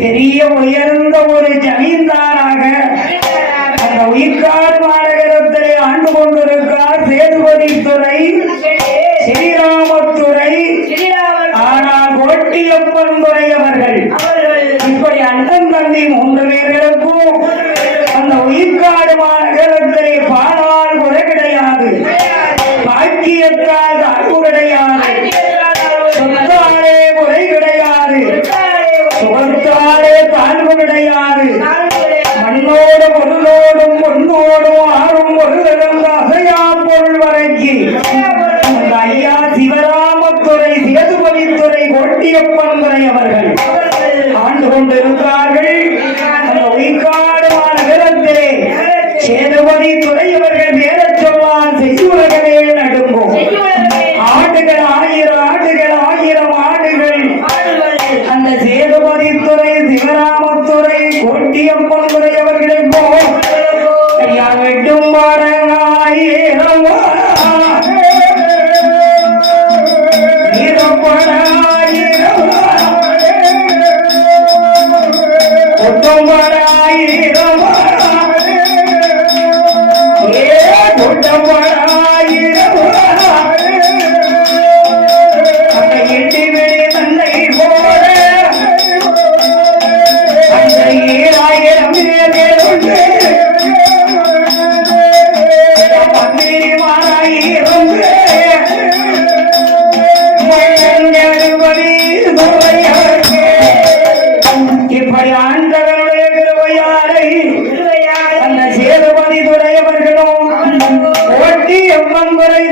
பெரிய உயர்ந்த ஒரு ஜமீன்தாராக அந்த உயிர்காடு மாநகரத்திலே ஆண்டு கொண்டிருக்கார் சேதுபதி துறை ஸ்ரீராமத்துறை ஆனால் கோட்டியப்பன் துறை அவர்கள். இப்படி அண்ணன் தம்பி 3 பேர்களுக்கும் அந்த உயிர்காடு மாநகரத்திலே பாலால் குறை கிடையாது, பாக்கியத்தால் தாழ்வு கிடையாது, சொத்தாலே குறை கிடையாது, சுகத்தாலே தாழ்வு கிடையாது. மண்ணோடு பொருளோடும் பொன்னோடும் ஆறும் பொருளும் அசையா பொருள் வரைக்கு அந்த ஐயா சிவராமத்துறை சேதுபதித்துறை கோட்டியப்பன் துறை அவர்கள் ஆண்டு கொண்டிருக்கிறார்கள். அந்த உயிர்காடு மாநகரத்திலே சேதுபதி துறை அவர்கள் வேற சொன்னால் செய்யுலகமே நடுங்கும். ஆடுகள் 1000 ஆடுகள் 1000 ஆடுகள் அந்த சேதுபதி துறை சிவராமத்துறை கோட்டியப்பன் துறை அவர்களை போல் ஐயா வெட்டும் பாடங்காயிரம்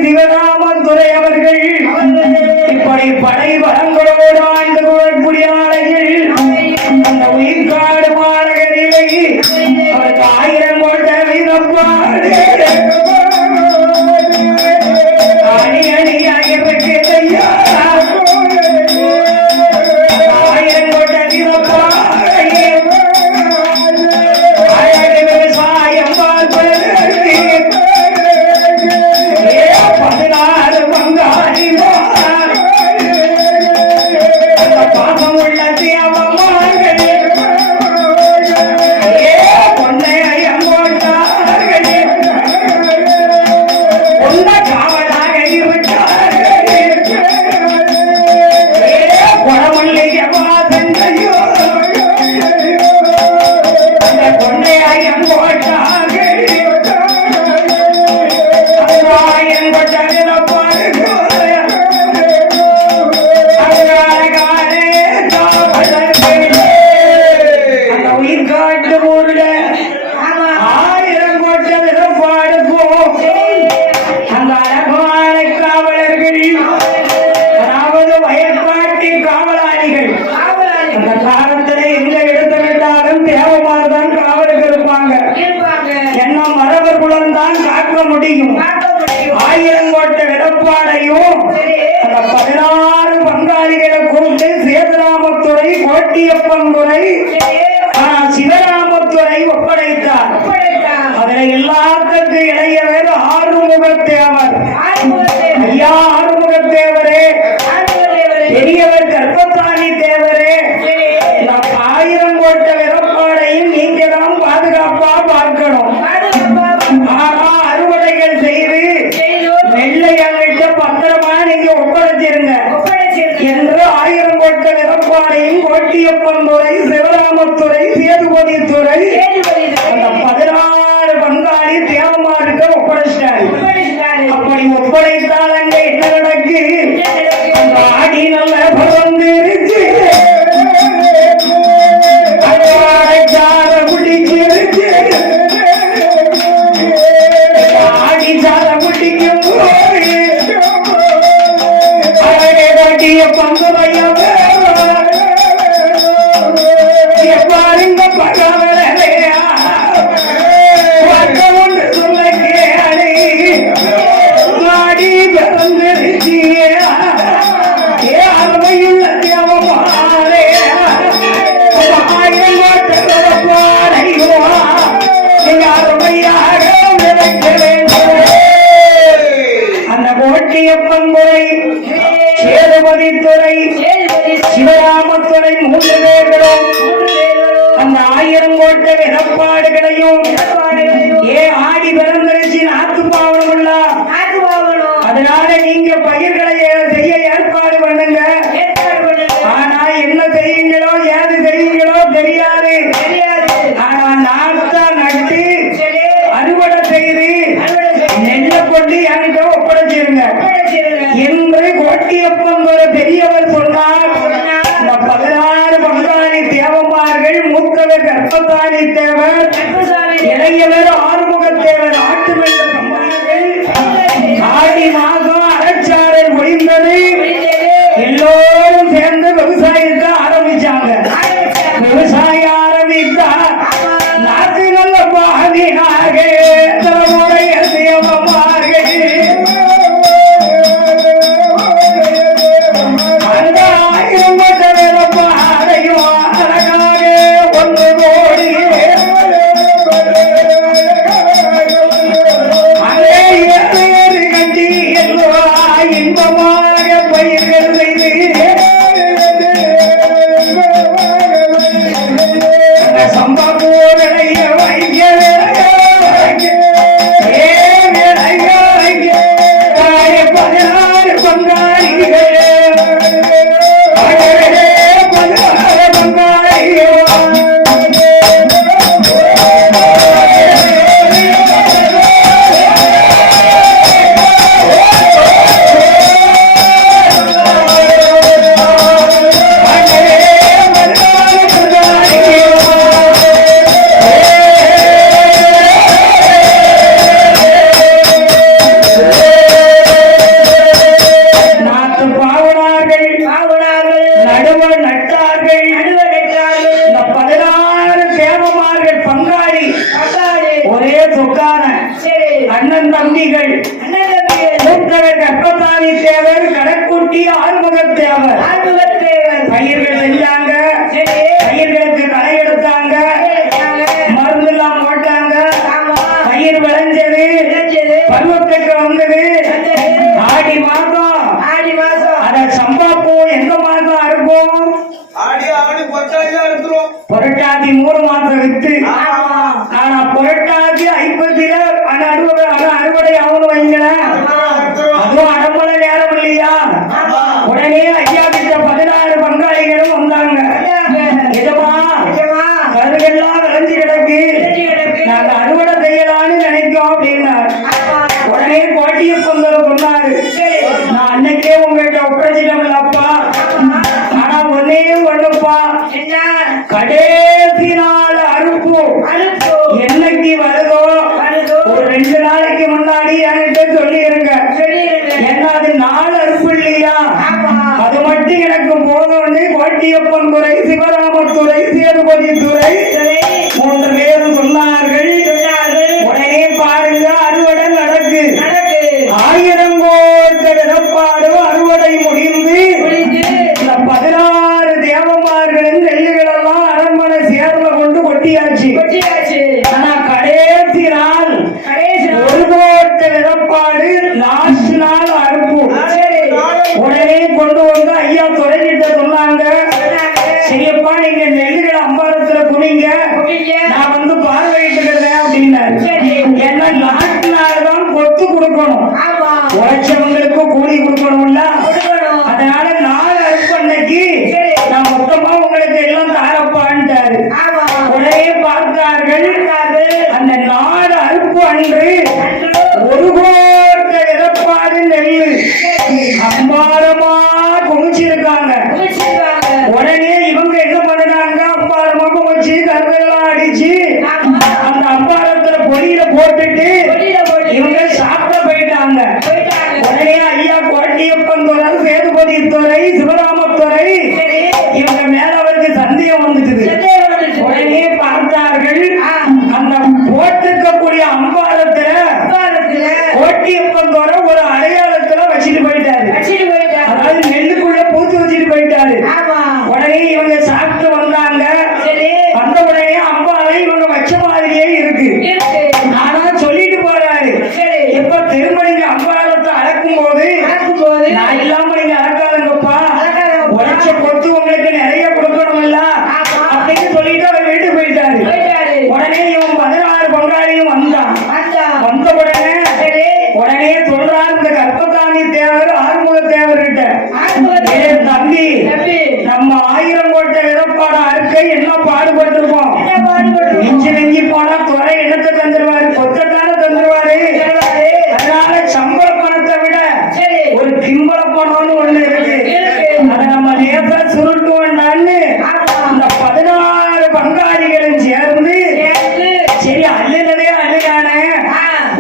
சிவராமத்துறை அவர்கள் இப்படி படை பலங்களோடு ஆண்டு கூடக்கூடிய ஆலையில் அந்த உயிர்காடு மாநகரிலே அவருக்கு 1000 கொண்ட வீரப்பாடு அணி அணியாக இருக்கிறையா 1000 கொண்ட வீரப்பாடு அழகு விவசாயம் பார்ப்பது 16 பங்காளி பாசம் உள்ள தேவமார்களே பொன்னை ஐயங்கோட்டார்களே உள்ள காவலாக இருக்கார்களே குணமல்லிகை வாசனையோ அந்த பொன்னை ஐயங்கோட்டார்களே முடியும் 1000 கோட்டை விடப்பாடையும் அந்த 16 பங்காளிகளை கொண்டு சேதுராமத்துறை கோட்டியப்பன் துறை சிவராமத்துறை ஒப்படைத்தார். அதில் எல்லாத்துக்கு இளையவர் ஆறுமுகத்தேவர். ஐயா ஆறுமுகத்தேவரே, பெரியவர் கர்ப்பசாமி தேவரே, 1000 கோட்டை விடப்பாடையும் நீங்க தான் பாதுகாப்பா பார்க்கணும். அறுவடைகள் செய்து வெள்ளையங்கிட்ட பத்திரமா கோட்டியப்பன் துறை, சேதுபதி துறை, சிவராமத்துறை 3 பேர்களும் அந்த 1000 கோட்டை இடப்பாடுகளையும் ஆடி பிறந்திருச்சு நாத்து பாவனம். அதனால நீங்க பயிர்களை செய்ய ஏற்பாடு பண்ணுங்க. ஆனா என்ன செய்யுங்களோ ஏது செய்யுங்களோ தெரியாது. ஆனா நாத்தா நட்டு அறுவடை செய்து நெல்லை கொண்டு என்கிட்ட ஒப்படைச்சிருங்க என்று கோட்டியப்பன் ஒரு பெரியவர் சொன்னார். 16 பங்காளி தேவமார்கள், மூத்தவர் கர்ப்பசாலி தேவர், இளையவர் ஆறுமுகத்தேவர், ஆட்டுமென்ற பங்காளிகள். ஆடி மாதம் அரைச்சாரல் முடிந்தது. எல்லோரும் சேர்ந்து விவசாயத்தை ஆரம்பிச்சாங்க. விவசாயம் ஆரம்பித்தா நாட்டு நல்ல பாதியாக தலைமுறைய தேவமார்கள் அந்த 1000 கோட்டை பாதையும் அழகாக 1 கோடி அதே ஏறு கட்டி எல்லோ இன்பமாக பயிர்கள் செய்து சம்பவங்களை வைக்க 16 பங்காளிகள் 16 பங்காளிகள் அண்ணன் தம்பிகள், மூத்தவர் கர்ப்பசாலி தேவர், கடைக்குட்டி ஆறுமுகத்தேவர். பயிர்கள் செஞ்சாங்க, பயிர்களுக்கு களை எடுத்தாங்க, மருந்து எல்லாம் போட்டாங்க. பயிர் விளைஞ்சது, பருவத்துக்கு வந்தது. ஆடி மாதம் அத சம்பாப்பூ எந்த மாதம் இருக்கும்? புரட்டாதி 3 மாசம் வித்து. ஆனா புரட்டாதி 50 அறுவடை ஆகணும் வைங்களேன். அதுவும் அடம்பல நேரம் இல்லையா? உடனே ஐயா கிட்ட 16 பங்காளிகளும் வந்தாங்க. இதமா கருகெல்லாம் விளைஞ்சு கிடக்கு, நாங்க அறுவடை செய்யலான்னு நினைக்கிறோம் அப்படின்னாரு. உடனே கோட்டியப்பன் சொன்னாரு, நான் அன்னைக்கே உங்ககிட்ட ஒப்படைச்சிட்டோம்லப்பா. ஆனா ஒன்னே ஒண்ணுப்பா, கடைசி நாள் அறுப்பு என்னைக்கு வருதோ ஒரு 2 நாளைக்கு முன்னாடி என்கிட்ட சொல்லி இருங்க. ஏன்னா அது 4 அறுப்பு இல்லையா? அது மட்டும் எனக்கு போதும்னு கோட்டியப்பன் துறை, சிவராமத்துறை, சேதுபதி துறை 3 பேரும் சொன்னார்கள். உடனே பாருங்க, அறுவடை நடக்கு. 1000 கோட்டை இடப்பாடு அறுவடை முடிந்து 16 தேவமார்களின் நெல்லுகளெல்லாம் அரண்மனை சேர்ல கொண்டு கொட்டியாச்சு. ஆனா கடைசி நாள் 1 கோட்டை இடப்பாடு லாஸ்ட் நாள் அறுப்பு. உடனே கொண்டு வந்து ஐயா துறைகிட்ட சொன்னாங்க, சரியப்பா நீங்க நெல்லுகளை அம்பாரத்துல குனிங்க, நான் வந்து பார்வையிட்டுக்கிறேன் அப்படின்னாரு. ஏன்னா லாஸ்ட் நாள் தான் கொத்து கொடுக்கணும், உழைச்சவங்களுக்கு கூலி கொடுக்கணும்ல. அதனால 4 அறுப்பு அன்னைக்கு நான் மொத்தமா உங்களுக்கு எல்லாம் தாரப்பான்ட்டாரு. உடனே பார்த்தார்கள், அந்த 4 அறுப்பு அன்று 1 கோட்டை இடப்பாடு நெல்லு அம்பாரமா குமிச்சிருக்காங்க. உடனே இவங்க என்ன பண்ணுறாங்க, அம்பாரமா குமிச்சு கருவெல்லாம் அடிச்சு அந்த அம்பாரத்துல பொடியில போட்டுட்டு இவங்க சாப்பிட போயிட்டாங்க. உடனே ஐயா கோட்டியப்பன் துறை, சேதுபதி துறை, சிவராமத்துறை இவங்க மேல அவருக்கு சந்தேகம் வந்துட்டு. உடனே பார்த்தார்கள், அந்த போட்டுக்கக்கூடிய அம்பாரத்துல கோட்டியப்பன் துறை ஒரு அடையாளத்துல வச்சுட்டு போயிட்டாரு. அதாவது நெல்லுக்குள்ள பூத்து வச்சுட்டு போயிட்டாரு. உடனே இவங்க சாப்பிட்டு வந்தாங்க. வந்த உடனே அம்பாலை இவங்க வச்ச மாதிரியே இருக்கு. ஆனா சொல்லிட்டு போறாரு, இப்ப திருமணி அம்பாலத்தை அடக்கும் போது இல்லாம நீங்க அறக்காதுங்கப்பா, உழைச்ச பொறுத்து உங்களுக்கு நிறைய கொடுக்கணும்ல அப்படின்னு சொல்லிட்டு அவர் வீட்டுக்கு போயிட்டாரு. உடனே இவன் 16 பங்காளியும் வந்தான். வந்த உடனே சொல்றாரு இந்த கற்பசாமி தேவர் ஆறுமுக தேவர்கிட்ட, தம்பி நம்ம 1000 கோட்டை விதப்பாட அறுக்கை என்ன பாடுபட்டிருக்கோம், நெஞ்சு நெஞ்சி போனா துறை என்னத்தை தந்துருவாரு, கொத்தத்தான தந்துருவாரு. அதனால சம்பள பணத்தை விட ஒரு திம்பள பணம்னு ஒண்ணு இருக்கு, அதை நம்ம நேச சுருட்டு வேண்டான்னு அந்த 16 பங்காளிகளும் சேர்ந்து சரி அள்ளுனதே அள்ளுதானே,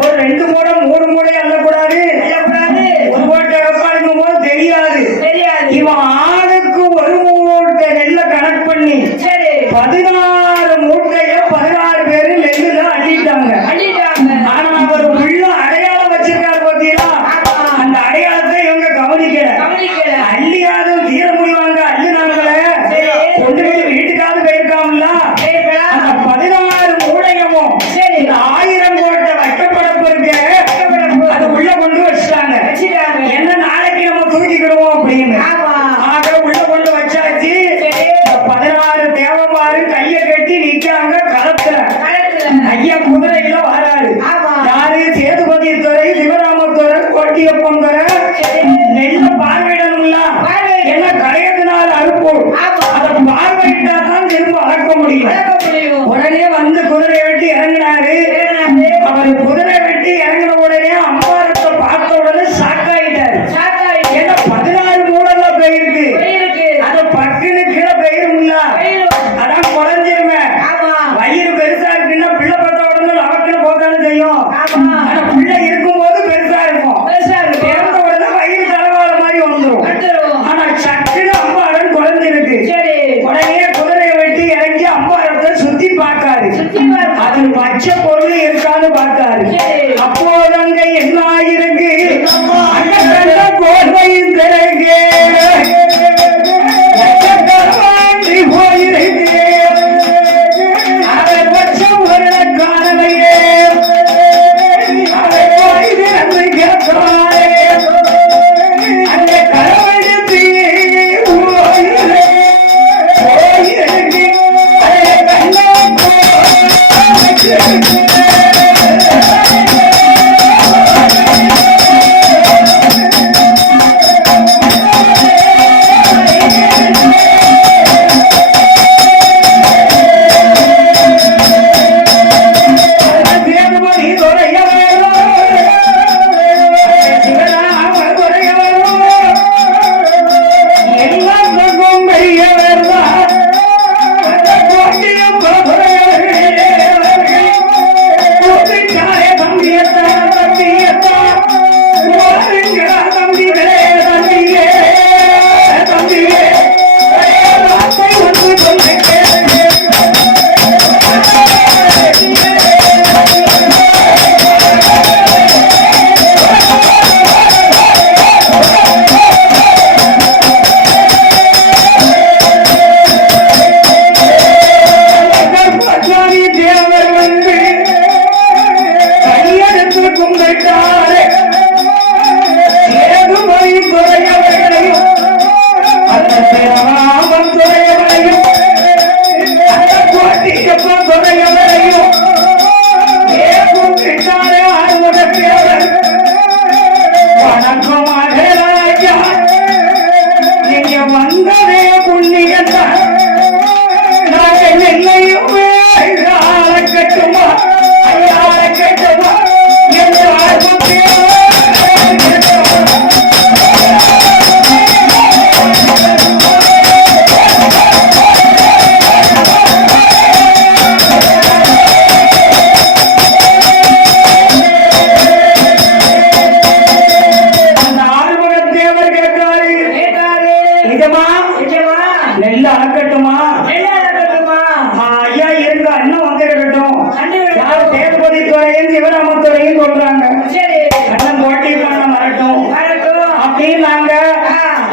ஒரு 2 மூடை 3 மூடை அள்ளக்கூடாது, ஒரு கோட்டை வைப்பாடுங்கும் போது தெரியாது. இவன் ஆளுக்கு ஒரு மூட்டை நெல்ல கணக்கு பண்ணி 16 மூட்டைய 16 பேரு நெல்லுல அள்ளிட்டாங்க. ஆனா அவர் உள்ள அடையாளம் வச்சிருக்காரு பார்த்தீங்களா, அந்த அடையாளத்தை இவங்க கவனிக்கல. அள்ளியாவது தீர முடிவாங்க, அள்ளினாங்களே கொண்டு போய் வீட்டுக்காவது போயிருக்காமல. அந்த 16 மூடையமும் 1000 கோட்டை வைக்கப்படப்பு இருக்கு, அது உள்ள கொண்டு வச்சுட்டாங்க. என்ன நாளைக்கு நம்ம தூக்கிக்கிடுவோம் அப்படின்னு. ஆக உள்ள கொண்டு வச்சாச்சு. 16 தேவமாறு கைய கட்டி நிக்காங்க களத்துல. ஐயா குதிரையில வராரு. யாரு? சேதுபதி துறை, சிவராமத்துறை, கோட்டியப்பன் துறை. நெல்ல பார்வையிடணும்ல, என்ன கரையதுனால அறுப்பு, அதை பார்வையிட்டா தான் திரும்ப அறக்க முடியும். உடனே வந்து குதிரை வெட்டி இறங்கினாரு. அவர் குதிரை வெட்டி இறங்கின உடனே அம்பாரத்தை பார்த்த உடனே ஷாக்காயிட்டாரு. ஏன்னா 16 மூடல்ல போயிருக்கு, அது பக்குன்னு கீழே போயிரும்ல, அதான் குறைஞ்சிருமே. வயிறு பெருசா இருக்குன்னா பிள்ளை பார்த்த உடனே நமக்குன்னு போதானே செய்யும். ஆனா பிள்ளை இருக்கும் போது பெருசா இருக்கும், பிறந்த உடனே வயிறு தலவாத மாதிரி வந்துடும். ஆனா சக்குன்னு அம்பாரம் குறைஞ்சிருக்கு. உடனே குதிரையை வெட்டி இறங்கி அம்பாரத்தை சுத்தி பார்க்காரு, அது பச்சை பொருள் இருக்கான்னு பார்த்தாரு. அப்போது அங்க என்ன ஆயிருக்கு, கோர்வையின் திறகு போயிருக்கு. அதை பட்சம் ஒரு காணலையே, அதை போய் அன்று கேட்கிறாரே, அந்த கடவுளுக்கு போயிருக்கு. அதை கண்ணா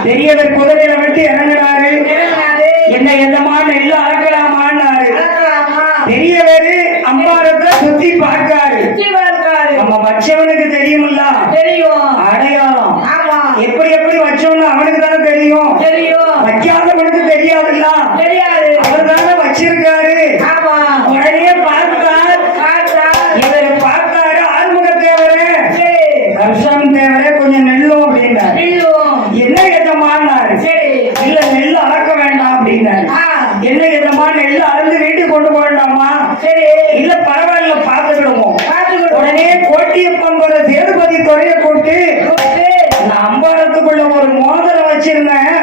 பெரியவர் குதிரையில விட்டு இறங்குறாரு. என்ன எந்தமா நெல்லு அறக்கலாமான்னாரு. பெரியவர் அம்பாரத்தை சுத்தி பார்க்காரு. நம்ம வச்சவனுக்கு தெரியுமில்ல, அடையாளம் எப்படி எப்படி வச்சோம்னு அவனுக்கு தானே தெரியும். வைக்காதவனுக்கு தெரியாதுல்ல. அவர் தானே வச்சிருக்காரு. உடனே பார்த்தார். இவர் பார்த்தாரு ஆறுமுக தேவரே, கர்ஷம் தேவரே கொஞ்சம் நெல்லும் அப்படின்னாரு. என்ன எதமானாரு? இல்ல நெல் அளக்க வேண்டாம் அப்படின்னாரு. என்ன எதமா நெல் அறுந்து வீட்டுக்கு கொண்டு போகண்டாமா? இல்ல பரவாயில்ல பாத்துக்கிடுவோம். உடனே கோட்டியப்பங்கிற சேதுபதி துறையை கூட்டு அந்த அம்பாரத்துக்குள்ள ஒரு மோதிரம் வச்சிருந்தேன்,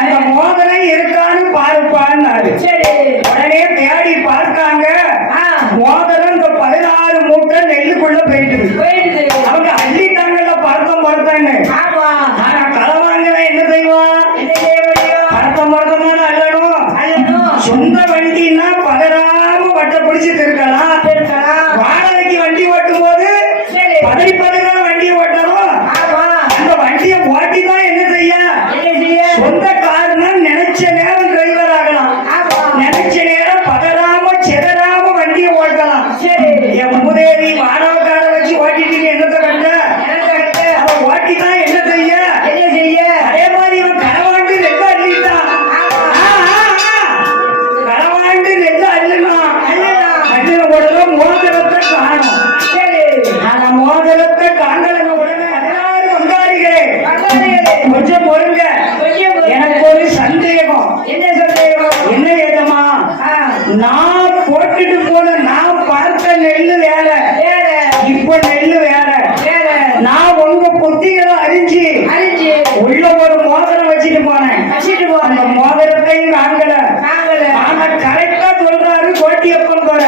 அந்த மோதிரம் இருக்கான்னு பாருப்பான்னாரு. உடனே தேடி பார்த்தாங்க. மோதிரம் இந்த 16 மூட்டை நெல்லுக்குள்ள போயிட்டு அவங்க அள்ளிட்டாங்கல்ல. பார்த்தோம் பார்த்தாங்க. ஆனா களவாங்கலாம் என்ன செய்வான்? பார்த்தோம் பார்த்தோம்னா அல்லணும். சொந்த வண்டின்னா பதறாம வட்ட பிடிச்சிட்டு இருக்கலாம். வாடகைக்கு வண்டி ஓட்டும் போது பதறி பதறாம வண்டி ஓட்டணும். அந்த வண்டியை ஓட்டி தான் என்ன செய்ய? சொந்த காரணம் நினைச்ச நேரம் டிரைவர் ஆகலாம், நினைச்ச நேரம் பதறாம சிதறாம வண்டியை ஓட்டலாம். என் முதேவி வாடகைக்கார வச்சு ஓட்டிட்டீங்க என்னத்தை கண்ட? அதை ஓட்டி தான் என்ன செய்ய? அதே மாதிரி இவன் களவாண்டு நெல்ல அள்ளிட்டான். களவாண்டு நெல்ல அள்ளினான். அள்ளின உடனே மோதிரத்தை காணும். ஆனா மோதிரத்தை காண்டலங்க உடனே 16 வங்காரிகளே கொஞ்சம் பொறுங்க. எனக்கு ஒரு சந்தேகம். என்ன ஏதமா? நான் போட்டுட்டு போன நான் பார்த்த நெல்லு வேற, இப்ப நெல்லு வேற. நான் உங்க பொத்திகளை அறிஞ்சு உள்ள ஒரு மோதிரம் வச்சுட்டு போனேன். அந்த மோதிரத்தையும் காங்கல. ஆனா கரெக்டா சொல்றாரு கோட்டியப்பன் போற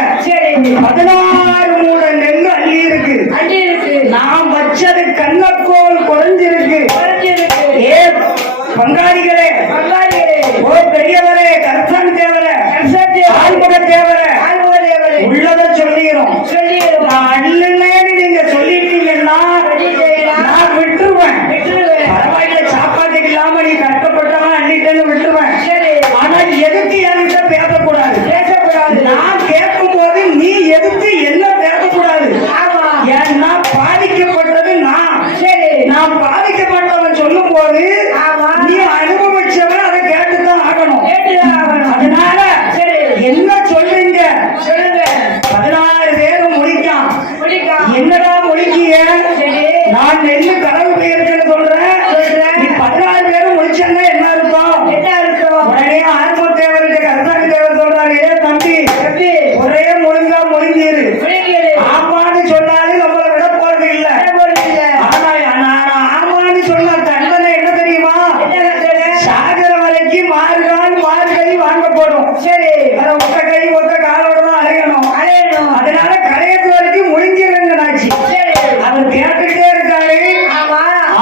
16 மூட நெல்லு அள்ளி இருக்கு. நான் வச்சது கண்ணக்கோல் குறைஞ்சிருக்கு. ஏ பங்காளிகளே, ஓ பெரியவரே, கர்ஷன் தேவரே, ஆறுமுக தேவரே, உள்ளத சொல்லிடும். நான் அள்ளுனேன்னு நீங்க சொல்லிட்டீங்கன்னா நான் விட்டுருவேன். பரவாயில்ல, சாப்பாட்டுக்கு இல்லாம நீ கஷ்டப்பட்டவன் அள்ளிட்டேன்னு விட்டுருவேன். ஆனா எதுக்கு என்கிட்ட பேசக்கூடாது? நான் கேட்கும் போது நீ எதுக்கு என்ன பேசக்கூடாது? ஏன்னா பாதிக்கப்பட்டது நான் பாதிக்கப்பட்டவன் சொல்லும் போது நீ அனுபவிச்சவன் அதை கேட்டுதான் ஆகணும். அதனால என்ன சொல்றீங்க? 16 பேரும் முடிக்கான். என்னடா முடிக்கிய? நான் நெல்லு கடவுள் பெயருக்குன்னு சொல்றேன். நீ 16 பேரும் முடிச்சா என்ன இருக்கும்? உடனே ஆறுமுக தேவருக்கு கர்ஷன் தேவர் சொல்றாரு, தம்பி ஒரே முழுங்கா முடிஞ்சிரு. ஆமான்னு சொன்னாலே நம்மளை விட போறது இல்ல. ஆனா நான் ஆமான்னு சொன்ன தண்டனை என்ன தெரியுமா? சாகர வரைக்கும் மார்கழி வாங்கப்படும். ஒத்த கை ஒத்த காலோட தான் அலையணும். அதனால கரையத்து வரைக்கும் முடிஞ்சிருங்க நாச்சு. அவர் கேட்டுக்கிட்டே இருக்காரு.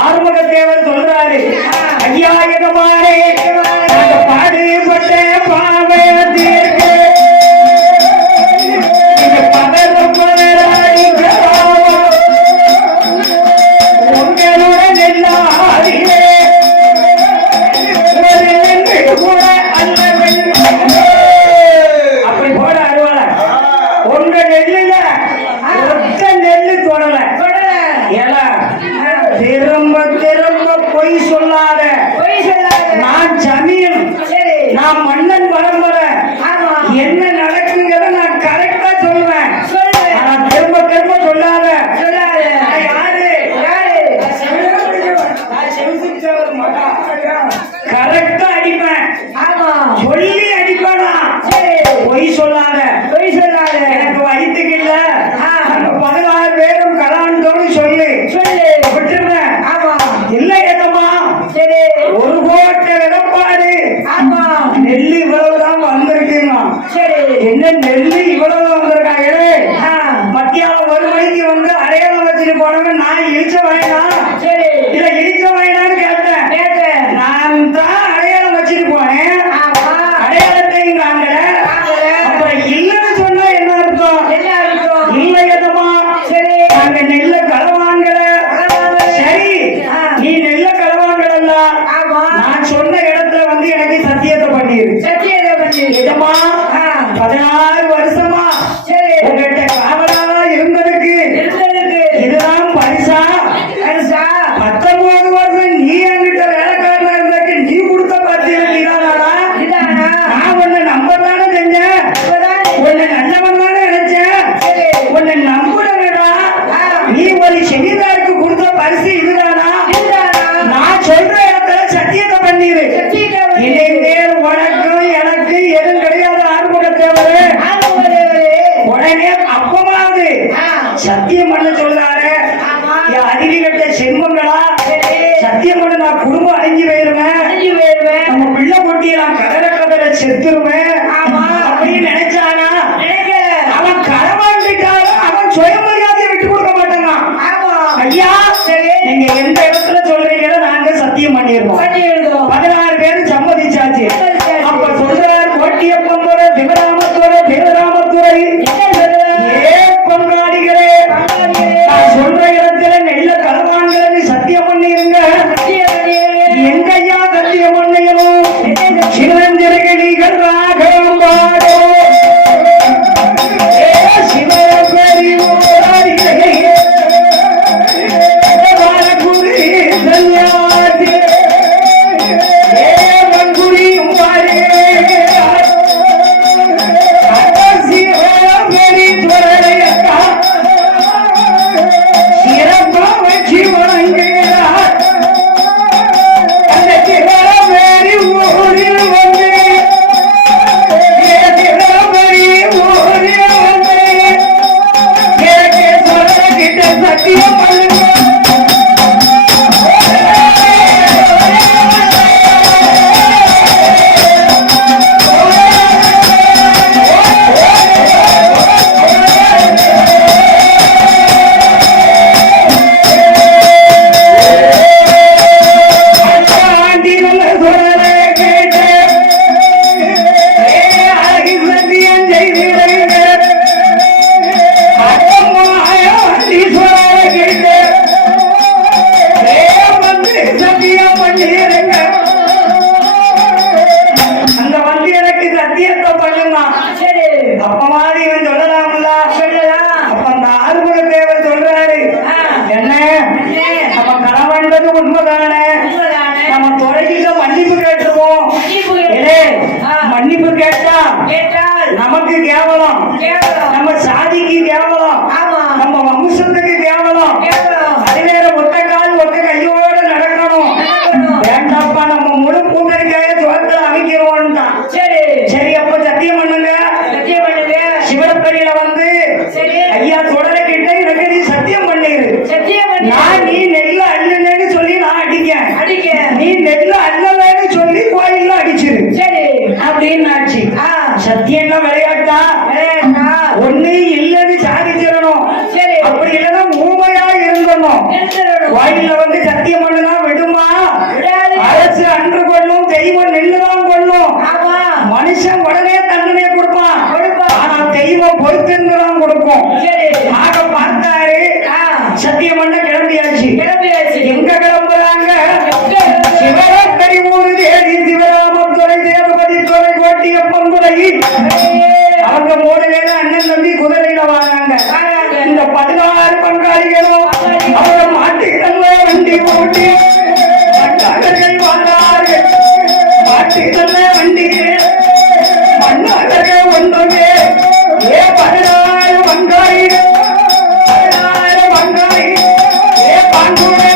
ஆறுமுக தேவர் சொல்றாரு, ஐயா எதமானே பாடுபட்ட பாவைய தீர்க்க உங்களுடன் எல்லாரிலே கூட அப்படி போட அறுவலை. உங்க நெல்லுல ஒத்த நெல்லு தொடல. ஏலா திரும்ப திரும்ப பொய் சொல்லாத. நான் ஜமீன், நான் மன்னன் பரம்பரை. என்ன நடக்குங்கிறத நான் கரெக்டா சொல்லுவேன். ஆனா திரும்ப திரும்ப சொல்லாத. கரெக்டா அடிப்பேன், சொல்லி அடிப்பேனா? பொய் சொல்லாத. எனக்கு வயிற்றுக்கு இல்ல. 16 பேரும் கலாண்டோன்னு சொல்லு விட்டுருவேன். இல்ல ஏதமா ஒரு கோட்டை விடப்பாடு நெல்லு இவ்வளவுதான் வந்திருக்குங்க. என்ன நெல்லு இவ்வளவு வந்திருக்காங்களே? மத்தியானம் 1 மணிக்கு வந்து அடையாளம் வச்சுட்டு போனவன் நான் இழிச்ச வேணாம் இல்ல இழிச்ச வேணான்னு கேட்டேன். நான் தான் அடையாளம் வச்சுட்டு போனேன். அடையாளத்தையும் காங்கல. அப்புறம் இல்லன்னு சொன்னா என்ன அர்த்தம்? இல்ல எதமா நாங்க நெல்ல களவாங்கல. சரி, நீ நெல்ல களவாங்கல. நான் சொன்ன இடத்துல வந்து எனக்கு சத்தியத்தை பண்ணிரு. எதமா 16 வருஷம் குடும்பம் அழிஞ்சு போயிருவேன், நம்ம பிள்ளை குட்டியை நான் கடலை செத்துருவேன் அப்படின்னு நினைச்சானா? அவன் களவாண்டுட்டாலும் அவன் சுயமரியாதையை விட்டு கொடுக்க மாட்டாங்க. ஐயா நீங்க எந்த இடத்துல சொல்றீங்களோ நாங்க சத்தியம் பண்ணிடுவோம். 16 பேரும் சம்மதிச்சாச்சு. அப்ப சொல்றாரு கோட்டியப்பந்தோட சிவராமத்துறை திருராமத்துறை, ஏ பங்காளிகளே, நான் சொல்ற இடத்துல நெல்ல களவான்கள் சத்தியம் பண்ணிருங்க. எங்கையா சத்தியம் பண்ணியணும்? சிவந்திரகிரிகள் ராகம் பாடோ மன்னிப்பு கேட்டா நமக்கு கேவலம், நம்ம சாதிக்கு கேவலம், நம்ம வம்சத்துக்கு கேவலம். அது வேற ஒத்த கால் ஒத்த கையோட நடக்கணும். வேண்டாப்பா நம்ம முழு பூங்கரிக்காய சோத்துல அமைக்கிறோம் தான். சரி அப்ப சத்தியம் பண்ணுங்க. சிவப்பரியில வந்து ஐயா தொடரை கிட்ட எனக்கு நீ சத்தியம் பண்ணிரு. நான் நீ நெல்ல அள்ளன்னு சொல்லி நான் அடிக்க, நீ நெல்ல அள்ளலன்னு சொல்லி கோயில்ல அடிச்சிரு அப்படின்னு ஆச்சு. சத்தியம் விளையாட்டா? ஒண்ணு இல்லன்னு சாதிச்சிடணும். அப்படி இல்லைன்னா ஊமையா இருந்தணும். கோயில்ல வந்து சத்தியம் பண்ணுனா விடுமா? அரசு அன்று கொள்ளும், தெய்வம் நெல்லுதான் கொள்ளும். மனுஷன் உடனே தண்டனை கொடுப்பான், ஆனா தெய்வம் பொறுத்துதான் கொடுக்கும். ஆக பார்த்தாரு, சத்தியம் பண்ண கிளம்பியாச்சு. எங்க கிளம்புறாங்க? சிவராத்திரி ஊரு தேடி சிவராமத்துறை தேவபதி துறை கோட்டியப்பந்துறை. அவங்க 3 பேரும் அண்ணன் தம்பி குதிரையில வராங்க. இந்த 16 பங்காளிகளும் அவங்க மாட்டுக்கிழமை வண்டி ஓட்டி மண்ணாளர்கள் வந்தார்கள். மாட்டுக்கிழமை வண்டி மண்ணாளர்கள் ஒன்றுமே. 16 பங்காளிகள், 16 பங்காளி, பாண்டூரே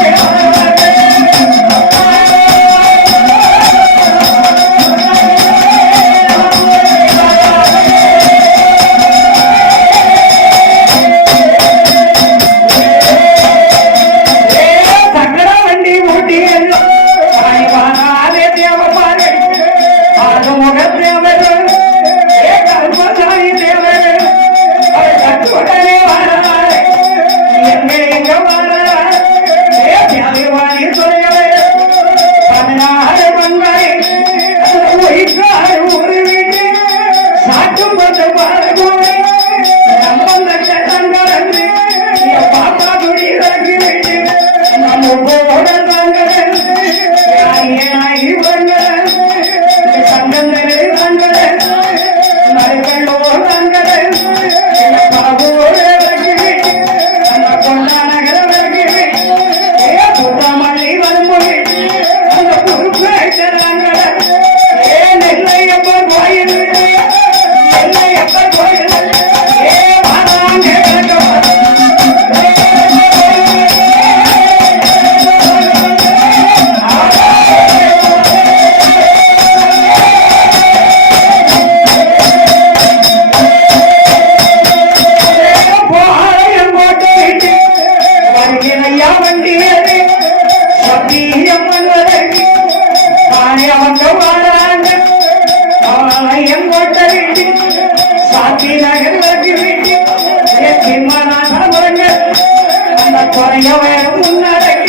ஐயவன் முன்னரைக்க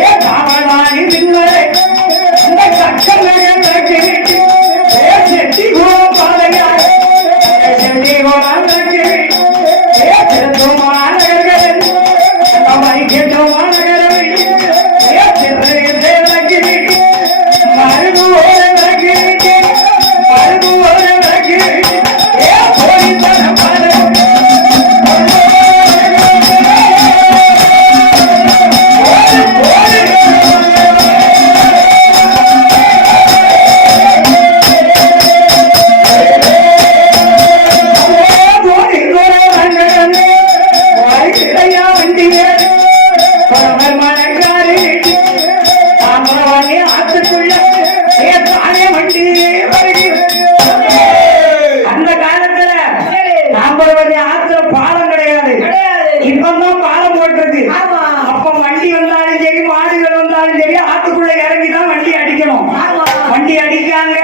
ஏ காவலாணி பின்னரை இந்த கட்டங்கள் ஏ செட்டி கோலம் பாதையா செட்டி கோலம் ஏ திருத்துமா நகர்கள் வைக்கட்டுமா நகரவை ஏ திருத்தே மருகு ஓரக்கு மருகு ஓரக்கு ஏ போலித்தன அந்த காலத்துல நாம்பரவதி ஆத்துல பாலம் கிடையாது, இப்பதான் பாலம் போட்டிருக்கு. அப்ப வண்டி வந்தாலும் சரி மாடுகள் வந்தாலும் சரி ஆத்துக்குள்ள இறங்கிதான் வண்டி அடிக்கணும். வண்டி அடிக்காங்க.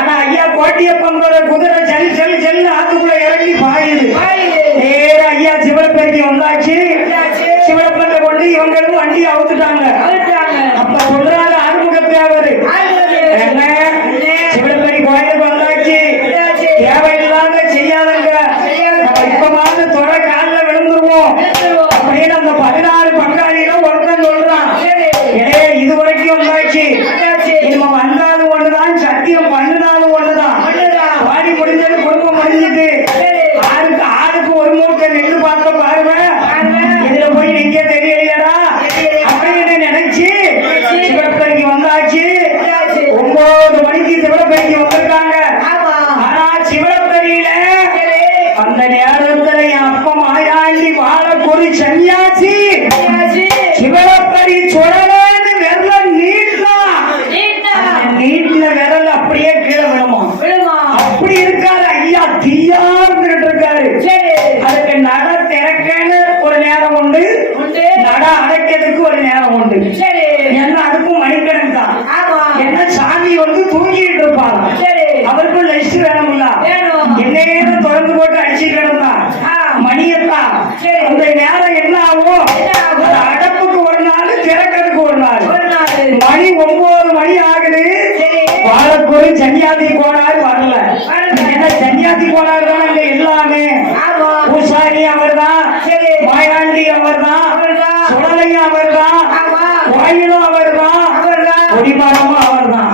ஆனா ஐயா கோட்டியப்பங்கிற குதிரை செல் செல் செல் ஆத்துக்குள்ள இறங்கி பாயுது. நேர ஐயா சிவப்பெருக்கி வந்தாச்சு. சிவப்பத்தை கொண்டு இவங்களும் வண்டி அவுத்துட்டாங்க. அப்ப சொல்றாரு ஆறுமுகத்தேவரு, என்ன சிவப்பெருக்கி கோயிலுக்கு வந்தாச்சு, தேவையில்லாத செய்யாதங்க, இப்ப மாதிரி தொட காலில் விழுந்துருவோம் அப்படின்னு அந்த 16 பங்காளியில ஒருத்தன் சொல்றான். இது வரைக்கும் வந்தாச்சு, இனிமே வந்தாலும் ஒண்ணுதான், சத்தியம் பண்ணினாலும் ஒண்ணுதான். வாடி முடிஞ்சது குடும்பம் முடிஞ்சுட்டு ஆளுக்கு ஒரு மூட்டை நெல்லு பார்க்க பாருங்க, இதுல போய் நீங்க தெரியலையடா அப்படின்னு நினைச்சு சிவப்பெருக்கி வந்தாச்சு. 9 மணிக்கு சிவப்பெருக்கி வந்திருக்காங்க. ஆனா சிவப்பெரியில அந்த நேரத்துல என் அப்பா மாயாண்டி வாழக்கூறி சன்னியாசி சிவப்பெரி சுடலன்னு விரல நீட்ல விரல் அப்படியே கீழே விழுமா. அப்படி இருக்காரு ஐயா, தீயா இருந்துகிட்டு இருக்காரு. அதுக்கு நட திறக்கன்னு ஒரு நேரம் உண்டு, நட அடைக்கிறதுக்கு ஒரு நேரம் உண்டு. என்ன அதுக்கும் மணிக்கணக்கு தான். என்ன சாமி வந்து தூங்கிட்டு இருப்பாங்க, அவருக்கும் லிஸ்ட் வேணும்ல, என்ன தொடர்ந்து போட்டு அடிச்சுக்கணும் தான் மணியத்தான். அந்த நேரம் என்ன ஆகும், அடப்புக்கு ஒரு நாள் திறக்கிறதுக்கு ஒரு நாள். மணி 9 மணி ஆகுது. வாழக்கூறி சன்னியாசி கோளாறு வரல. ஏன்னா சன்னியாசி கோளாறு தான் அங்க எல்லாமே. பூசாரி அவர் தான், மாயாண்டி அவர் தான், சுடலையும் அவர் தான், கோயிலும் அவர் தான், கொடிமரமும் அவர் தான்.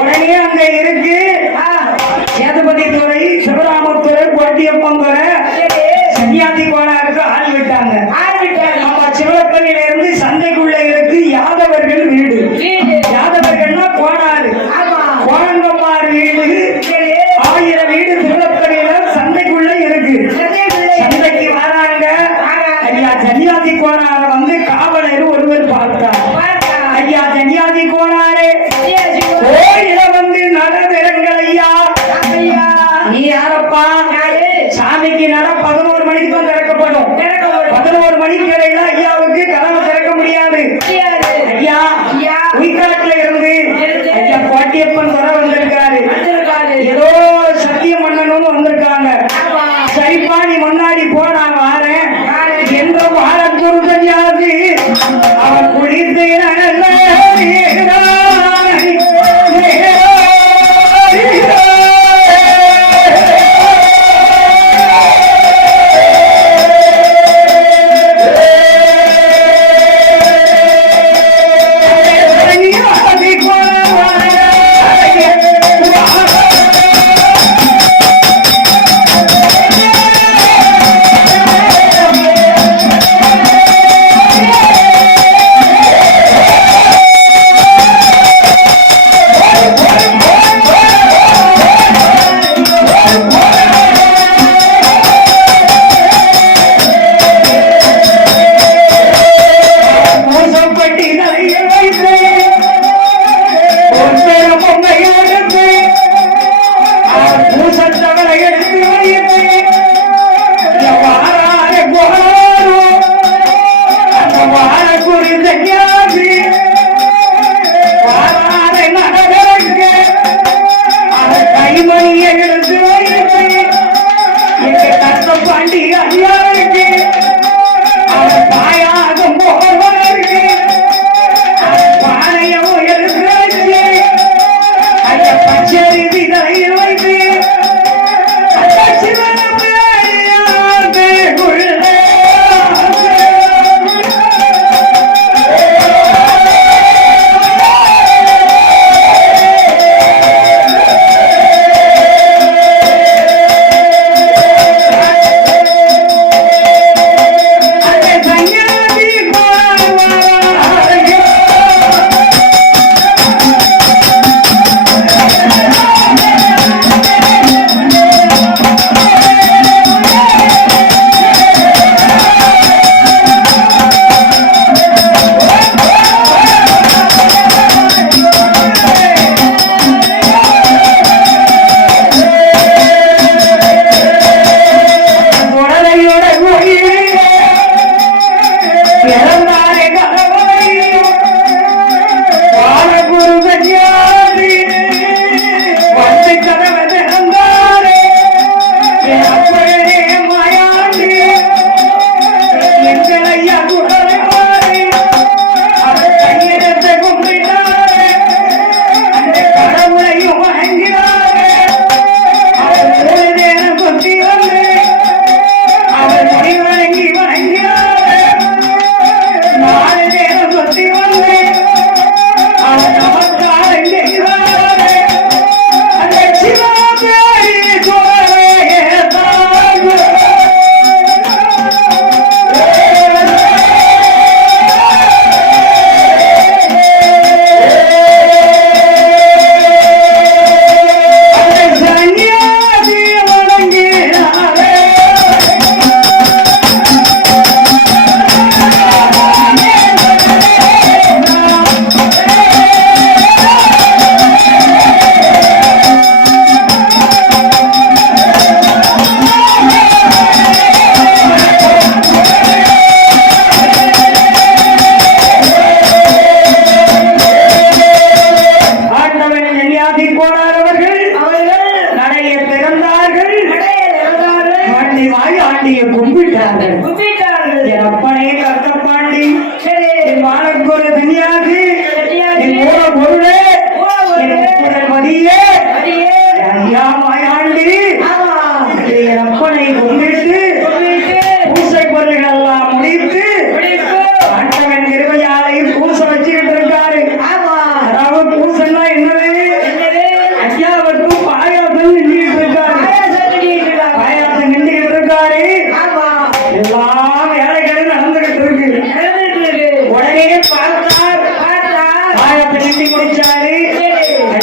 உடனே அங்க இருக்கு சேதுபதி துறை, சிவராமத்துறை, கோட்டியப்பந்துறை, சன்னியாசி கோளாறுக்கு ஆள் விட்டாங்க. நம்ம சிவப்பள்ளியில இருந்து சந்தைக்குள்ள இருக்கு யாதவர்கள் வீடு. யாதவர்கள்னா கோளாறு, கோணங்கம்மார் வீடு 1000 வீடு சிவப்பள்ளியில சந்தைக்குள்ள இருக்கு. சந்தைக்கு வராங்க. ஐயா சன்னியாசி கோளாறு வந்து காவலர் ஒருவர் பார்த்தார். ஐயா சன்னியாசி கோளாறு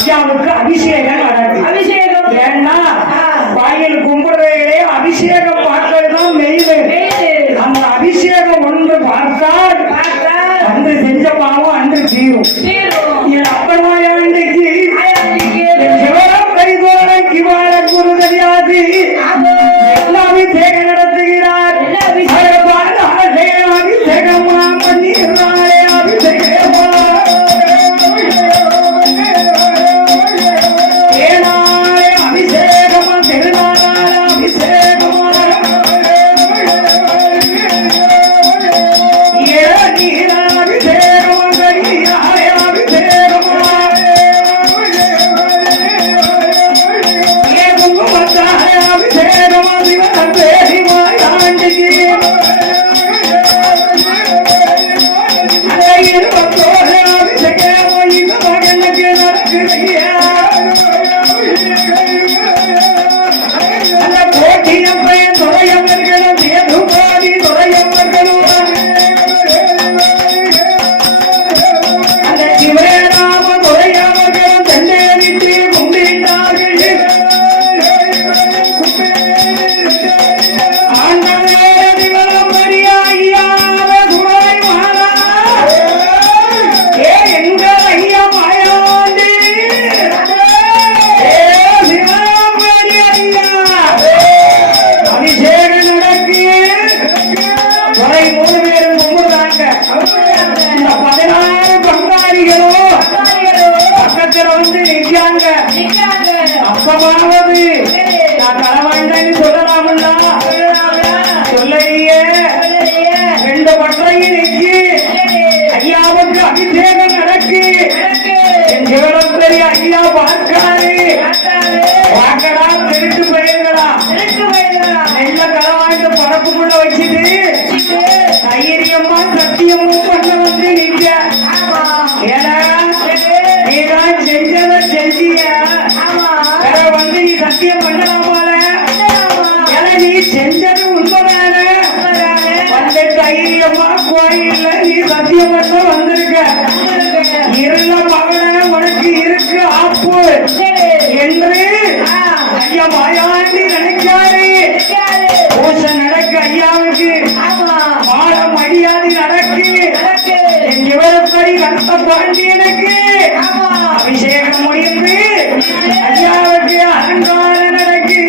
ஐயாவுக்கு அபிஷேகம் நடக்குது. அபிஷேகம் ஏன்னா கோயில் கும்பிடுறதே அபிஷேகம் பார்க்கறதுதான் மெய்வு. அந்த அபிஷேகம் ஒன்று பார்த்தால் அன்று செஞ்ச பாவம் அன்று தீரும். என் அப்பமாயா இன்றைக்கு சிவராம் கைகோர கிவார குரு தெரியாது அபிஷேகம் நடத்துகிறார். அபிஷேகமா பண்ணிடுறாரே அபிஷேகமா ஏனாரே அபிஷேகமா திருநாளா அபிஷேகமா ஏனீரா அபிஷேகமா கரியாரே அபிஷேகமா ஏகுங்கு வந்தாரே அபிஷேகமா சிவன் பேரிமா யாண்டிக்கு அப்பமாவது நான் தலைவாண்டேன்னு சொல்லலாம்ல சொல்லையே ரெண்டு பட்டையும் நிற்கி ஐயாவுக்கு அபிஷேகம் நடக்கு என் சிவனத்தரி ஐயா பார்க்காரு பார்க்கடா திருட்டு பயிர்களா நெல்ல தலைவாண்டு பரப்புக்குள்ள வச்சுட்டு தைரியமா சத்தியமும் பண்ண வந்து நிற்க ஏன்னா நீதான் செஞ்சதை செஞ்சிய வந்து நீ சத்தியம் பண்ணலாமால நீ செஞ்சது உண்மைதான அந்த தைரியமா கோயில்ல நீ சத்தியம் பண்ண வந்திருக்க இருந்த மகன உனக்கு இருக்கு ஆப்பு என்று ஐயா மாயாண்டி நினைக்காரு. பூசை நடக்க ஐயாவுக்கு மாட மரியாதை நடக்கு என் சிவரப்படி கருத்த பாண்டியனுக்கு அபிஷேகம் முடிந்து ஐயாவுக்கு அலங்கார நடக்கு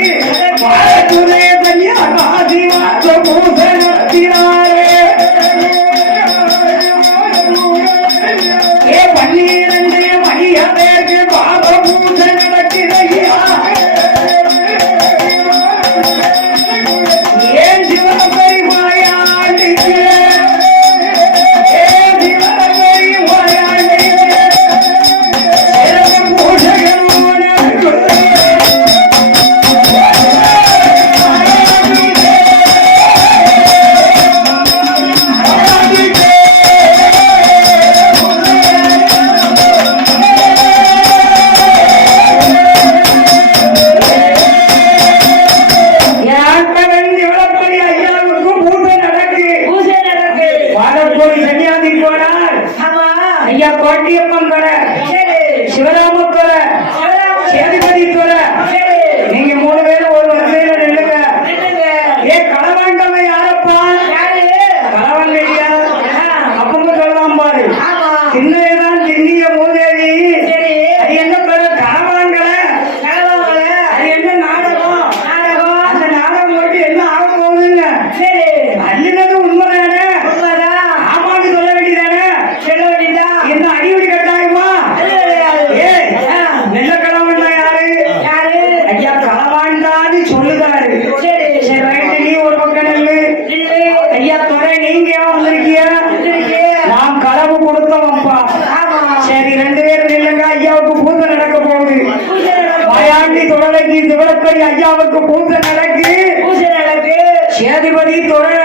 பாரத்துறை தனியா காசி மாற்ற பூசை நடத்தினாரே. ஏ 12 மணியதற்கு பாப பூசை நடக்கிறையா ஏன் சிவபெரி மாயாண்டிக்கு சிவராமத்தோர சேதுபதி தோர நீங்க 3 பேரும் ஒரு வரிசையில நில்லுங்க. ஏ களவாண்டவன் யாரப்பா? களவாண்டியா அப்பங்க சொல்லலாம் பாரு. சின்னதான் சின்னிய மூதேவி அது என்ன பேரு களவாண்டல அது என்ன நாடகம் அந்த நாடகம் போட்டு என்ன ஆக போகுதுங்க. அள்ளினது உண்மைதானே? ஆமான்னு சொல்ல வேண்டியதானே? என்ன அடிப்படி கட்டாயமா? நெல்ல களவாண்டா யாரு? ஐயா களவாண்டான்னு சொல்லுதாரு. சரி ரைட்டு, நீ ஒரு பக்கம் நெல்லு. ஐயா துறை நீங்க வந்திருக்கிய நாம் களவு கொடுத்தோம்ப்பா. சரி 2 பேரும் நில்லுங்க. ஐயாவுக்கு பூசை நடக்க போகுது. மாயாண்டி துறைக்கு சிவரப்படி ஐயாவுக்கு பூசை நடக்கு. சேதுபதி துறை